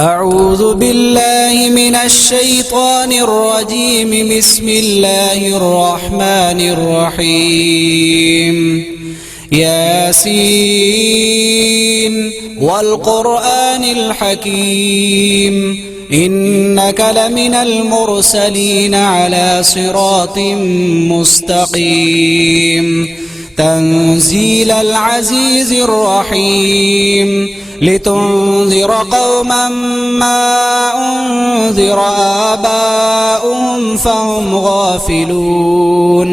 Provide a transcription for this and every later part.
أعوذ بالله من الشيطان الرجيم. بسم الله الرحمن الرحيم. ياسين والقرآن الحكيم إنك لمن المرسلين على صراط مستقيم. تنزيل العزيز الرحيم لتنذر قوما ما أنذر آباؤهم فهم غافلون.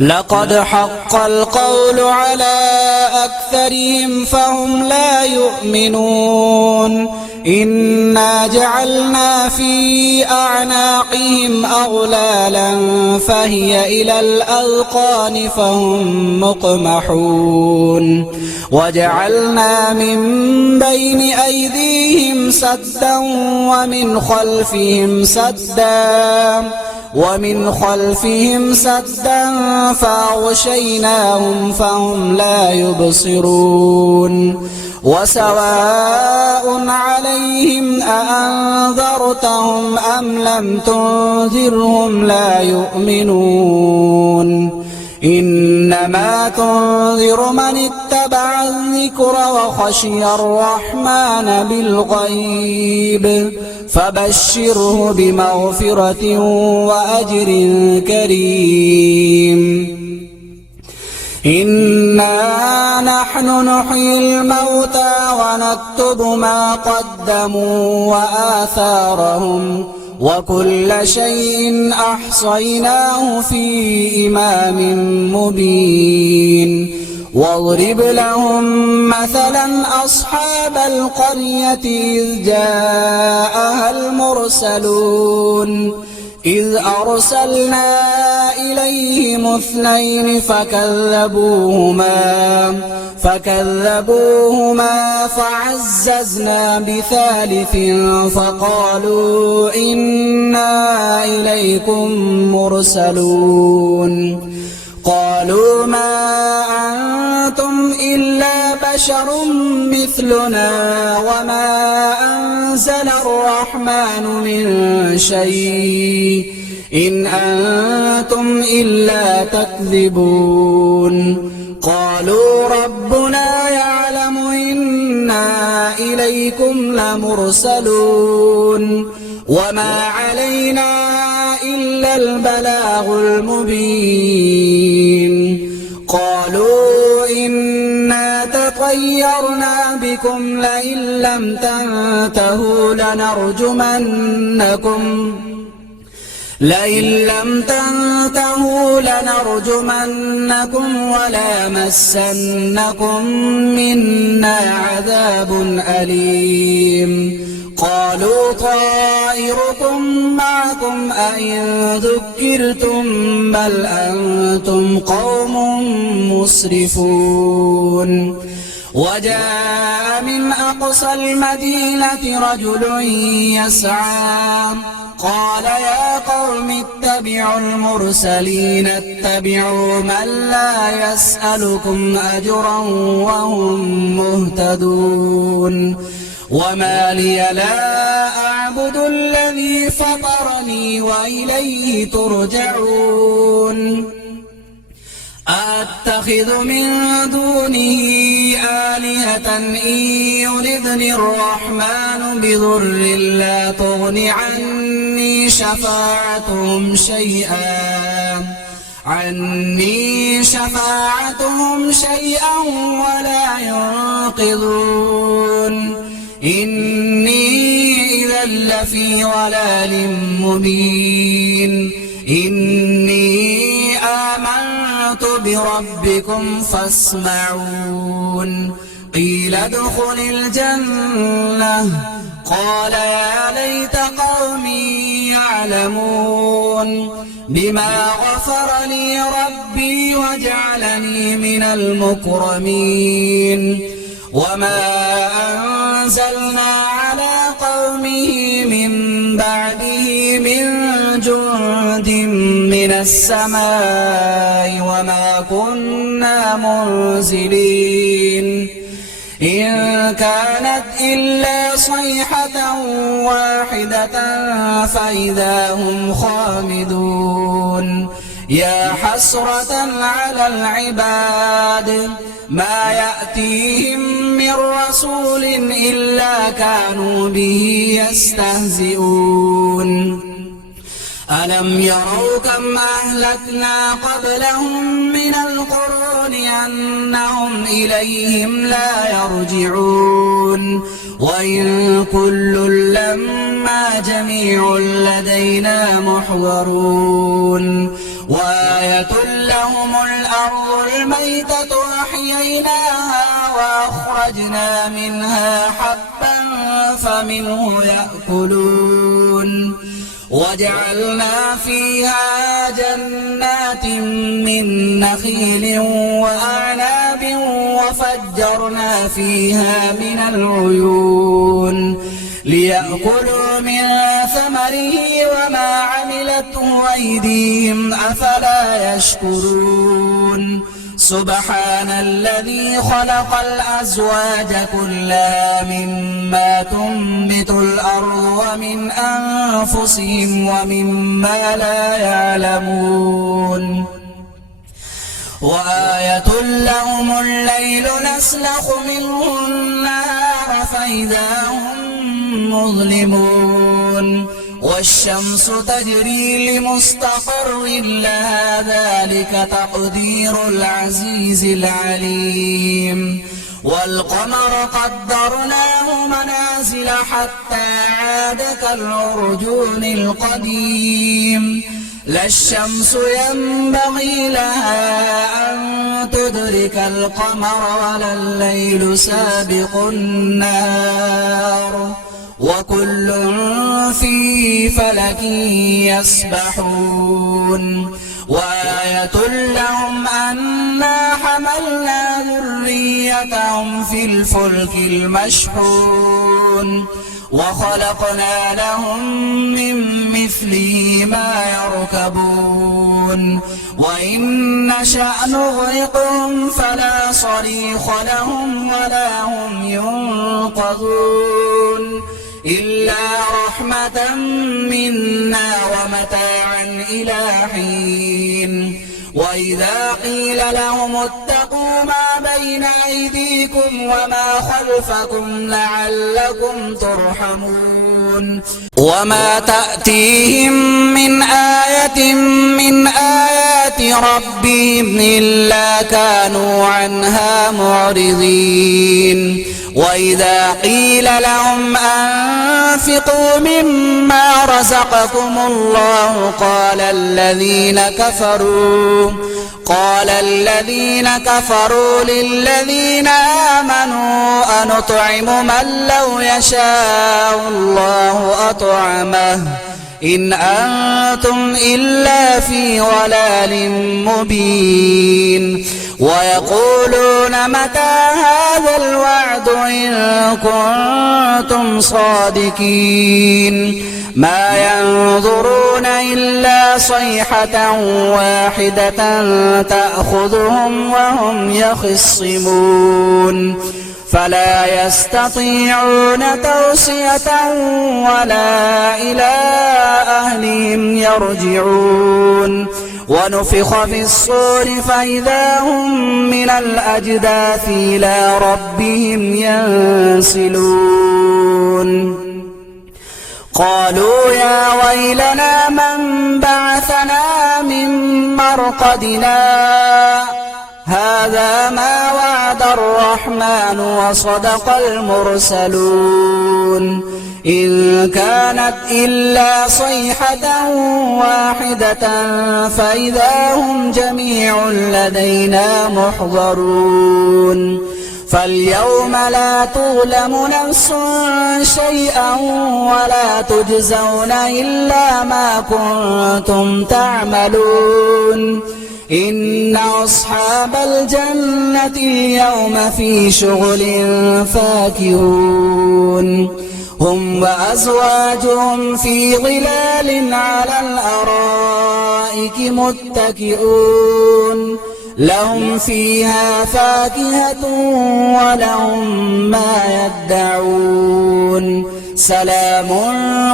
لقد حق القول على أكثرهم فهم لا يؤمنون. إنا جعلنا في أعناقهم أغلالا فهي إلى الأذقان فهم مقمحون. وجعلنا من بين أيديهم سدا ومن خلفهم سدا فأغشيناهم فهم لا يبصرون. وسواء عليهم أأنذرتهم أم لم تنذرهم لا يؤمنون. إنما تنذر من اتبع الذكر وخشي الرحمن بالغيب فبشره بمغفرة وأجر كريم. إنا نحن نحيي الموتى ونكتب ما قدموا وآثارهم وكل شيء أحصيناه في إمام مبين. واضرب لهم مثلا أصحاب القرية إذ جاءها المرسلون إذ أرسلنا إليهم اثنين فكذبوهما فعززنا بثالث فقالوا إنا إليكم مرسلون. قالوا ما أنتم إلا بشر مثلنا وما أنزل الرحمن من شيء إن أنتم إلا تكذبون. قالوا ربنا يعلم إنا إليكم لمرسلون وما علينا إلا البلاغ المبين. قالوا إنا تطيرنا بكم لئن لم تنتهوا لنرجمنكم وليمسنكم منا عذاب أليم. قالوا طائركم معكم أئن ذكرتم بل أنتم قوم مسرفون. وجاء من أقصى المدينة رجل يسعى قال يا قوم اتبعوا المرسلين اتبعوا من لا يسألكم أجرا وهم مهتدون. وما لي لا أعبد الذي فطرني وإليه ترجعون. أأتخذ من دونه آلهة إن يردني الرحمن بضر لا تغن عني شفاعتهم شيئا ولا ينقذون. إني إذا لفي ضلال مبين. إني آمنت بربكم فاسمعون. قيل ادخل الجنة قال يا ليت قومي يعلمون بما غفر لي ربي وجعلني من المكرمين. وما أنزلنا على قومه من بعده من جند من السماء وما كنا منزلين. إن كانت إلا صيحة واحدة فإذا هم خامدون يا حسرة على العباد ما يأتيهم من رسول إلا كانوا به يستهزئون ألم يروا كم أهلكنا قبلهم من القرون أنهم إليهم لا يرجعون وإن كل لما جميع لدينا محضرون وآية لهم الأرض الميتة أحييناها وأخرجنا منها حبا فمنه يأكلون وجعلنا فيها جنات من نخيل وأعناب وفجرنا فيها من العيون ليأكلوا من ثمره وما عملته أيديهم أفلا يشكرون سبحان الذي خلق الأزواج كلها مما تنبت الأرض ومن أنفسهم ومما لا يعلمون وآية لهم الليل نسلخ منه النهار فإذا هم مظلمون والشمس تجري لمستقر لها ذلك تقدير العزيز العليم والقمر قدرناه منازل حتى عاد كالعرجون القديم لا الشمس ينبغي لها أن تدرك القمر ولا الليل سابق النهار وكل في فلك يسبحون وآية لهم أنا حملنا ذريتهم في الفلك المشحون وخلقنا لهم من مثله ما يركبون وإن نشأ نغرقهم فلا صريخ لهم ولا هم ينقذون إلا رحمة منا ومتاعا إلى حين وإذا قيل لهم اتقوا ما بين أيديكم وما خلفكم لعلكم ترحمون وما تأتيهم من آية من آيات ربهم إلا كانوا عنها معرضين وإذا قيل لهم أنفقوا مما رزقكم الله قال الذين كفروا للذين آمنوا أنطعم من لو يشاء الله أطعمه إن أنتم إلا في ضلال مبين ويقولون متى هذا الوعد إن كنتم صادقين ما ينظرون إلا صيحة واحدة تأخذهم وهم يخصمون فلا يستطيعون توصية ولا إلى أهلهم يرجعون ونفخ في الصور فإذا هم من الأجداث إلى ربهم ينسلون قالوا يا ويلنا من بعثنا من مرقدنا هذا ما وعد الرحمن وصدق المرسلون إن كانت إلا صيحة واحدة فإذا هم جميع لدينا محضرون فاليوم لا تظلم نفس شيئا ولا تجزون إلا ما كنتم تعملون إن أصحاب الجنة اليوم في شغل فاكهون هم وأزواجهم في ظلال على الأرائك متكئون لهم فيها فاكهة ولهم ما يدعون سلام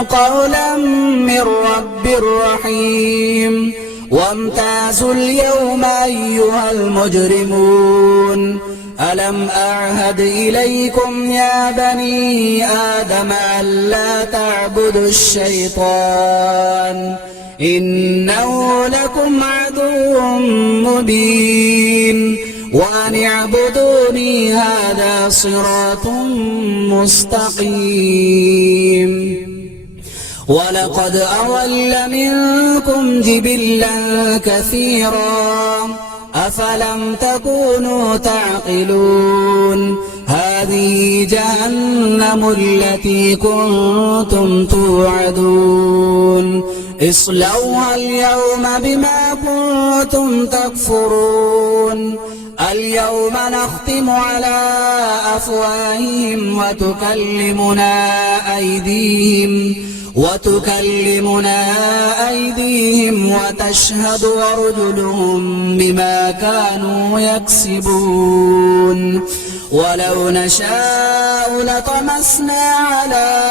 قولا من رب رحيم وامتازوا اليوم أيها المجرمون ألم أعهد إليكم يا بني آدم ألا تعبدوا الشيطان إنه لكم عدو مبين وأن اعبدوني هذا صراط مستقيم ولقد أضل منكم جبلا كثيرا أفلم تكونوا تعقلون هذه جهنم التي كنتم توعدون اصلوها اليوم بما كنتم تكفرون اليوم نختم على أفواههم وتكلمنا أيديهم وتشهد أرجلهم بما كانوا يكسبون ولو نشاء لطمسنا على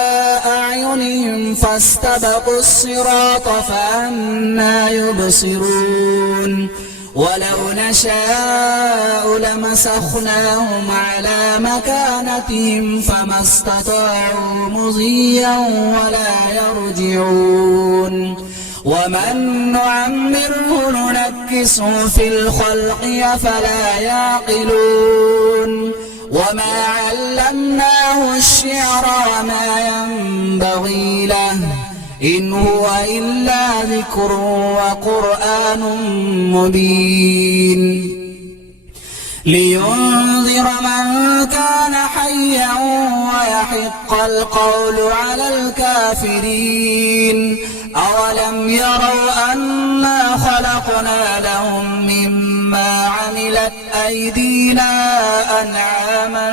أعينهم فاستبقوا الصراط فأنى يبصرون ولو نشاء لمسخناهم على مكانتهم فما استطاعوا مضيا ولا يرجعون ومن نعمره ننكسه في الخلق أفلا يعقلون وما علمناه الشعر وما ينبغي له إن هو إلا ذكر وقرآن مبين لينذر من كان حيا ويحق القول على الكافرين أولم يروا أنا خلقنا لهم مما عملت أيدينا أنعاما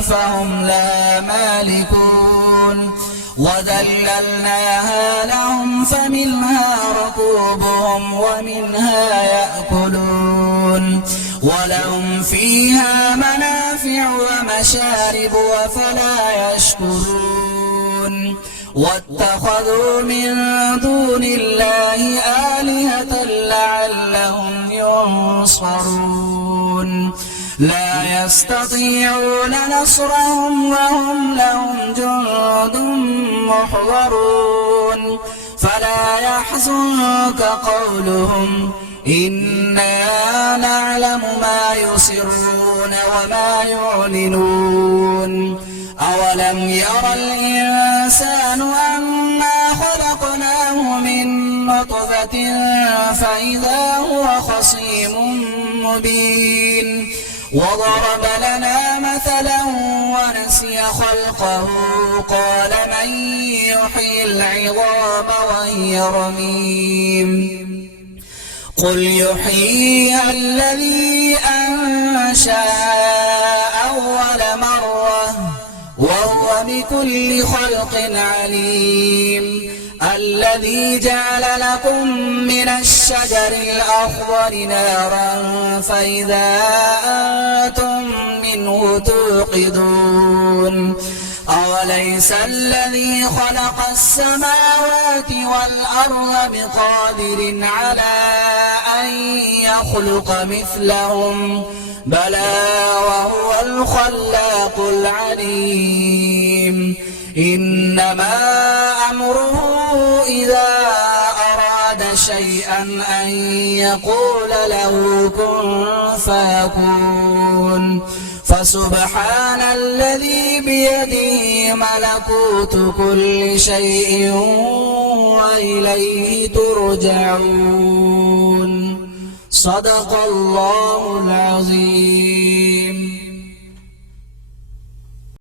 فهم لا مالكون وذللناها لهم فمنها ركوبهم ومنها يأكلون ولهم فيها منافع ومشارب وفلا يشكرون واتخذوا من دون الله آلهة لعلهم ينصرون لا يستطيعون نصرهم وهم لهم جند محضرون فلا يحزنك قولهم إنا نعلم ما يسرون وما يعلنون أولم يرى الإنسان أنا خلقناه من نطفة فإذا هو خصيم مبين وضرب لنا مثلا ونسي خلقه قال من يحيي العظام وهي رميم قل يحييها الذي أنشأ أول مرة وهو بكل خلق عليم الذي جعل لكم من الشجر الأخضر نارا فإذا أنتم منه توقدون أوليس الذي خلق السماوات والأرض بقادر على أن يخلق مثلهم بلى وهو الخلاق العليم إنما أمره إذا أراد شيئا أن يقول له كن فيكون فسبحان الذي بيده ملكوت كل شيء وإليه ترجعون صدق الله العظيم.